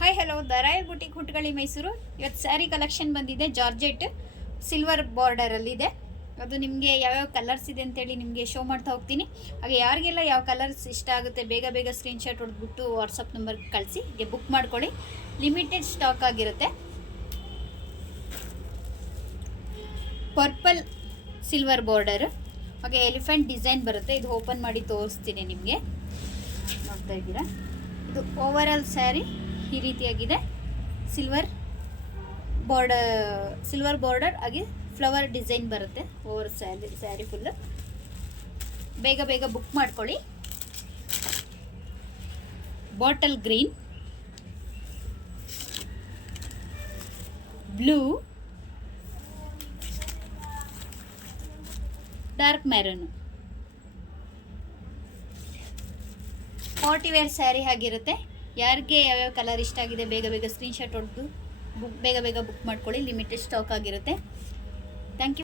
Hi hello the royal boutique Hootagalli Mysuru. ಇವತ್ತು sari collection ಬಂದಿದೆ, georgette silver ಬಾರ್ಡರಲ್ಲಿದೆ. ಅದು ನಿಮಗೆ ಯಾವ್ಯಾವ ಕಲರ್ಸ್ ಇದೆ ಅಂತೇಳಿ ನಿಮಗೆ ಶೋ ಮಾಡ್ತಾ ಹೋಗ್ತೀನಿ. ಹಾಗೆ ಯಾರಿಗೆಲ್ಲ ಯಾವ ಕಲರ್ಸ್ ಇಷ್ಟ ಆಗುತ್ತೆ ಬೇಗ ಬೇಗ ಸ್ಕ್ರೀನ್ಶಾಟ್ ಹೊಡೆದ್ಬಿಟ್ಟು ವಾಟ್ಸಪ್ ನಂಬರ್ಗೆ ಕಳಿಸಿ, ಹೀಗೆ ಬುಕ್ ಮಾಡ್ಕೊಳ್ಳಿ. ಲಿಮಿಟೆಡ್ ಸ್ಟಾಕ್ ಆಗಿರುತ್ತೆ. ಪರ್ಪಲ್ ಸಿಲ್ವರ್ ಬಾರ್ಡರ್, ಹಾಗೆ ಎಲಿಫೆಂಟ್ ಡಿಸೈನ್ ಬರುತ್ತೆ. ಇದು ಓಪನ್ ಮಾಡಿ ತೋರಿಸ್ತೀನಿ ನಿಮಗೆ. ನೋಡ್ತಾ ಇದ್ದೀರಾ, ಇದು ಓವರ್ ಆಲ್ ಸ್ಯಾರಿ ಈ ರೀತಿಯಾಗಿದೆ. ಸಿಲ್ವರ್ ಬಾರ್ಡರ್ ಹಾಗೆ ಫ್ಲವರ್ ಡಿಸೈನ್ ಬರುತ್ತೆ ಓವರ್ ಸ್ಯಾರಿ ಫುಲ್. ಬೇಗ ಬೇಗ ಬುಕ್ ಮಾಡ್ಕೊಳ್ಳಿ. Bottle green, blue, dark maroon. Party wear sari ಆಗಿರುತ್ತೆ. ಯಾರಿಗೆ ಯಾವ್ಯಾವ ಕಲರ್ ಇಷ್ಟ ಆಗಿದೆ ಬೇಗ ಬೇಗ ಸ್ಕ್ರೀನ್ಶಾಟ್ ಹೊಡೆದು ಬೇಗ ಬೇಗ ಬುಕ್ ಮಾಡ್ಕೊಳ್ಳಿ. ಲಿಮಿಟೆಡ್ ಸ್ಟಾಕ್ ಆಗಿರುತ್ತೆ. Thank you.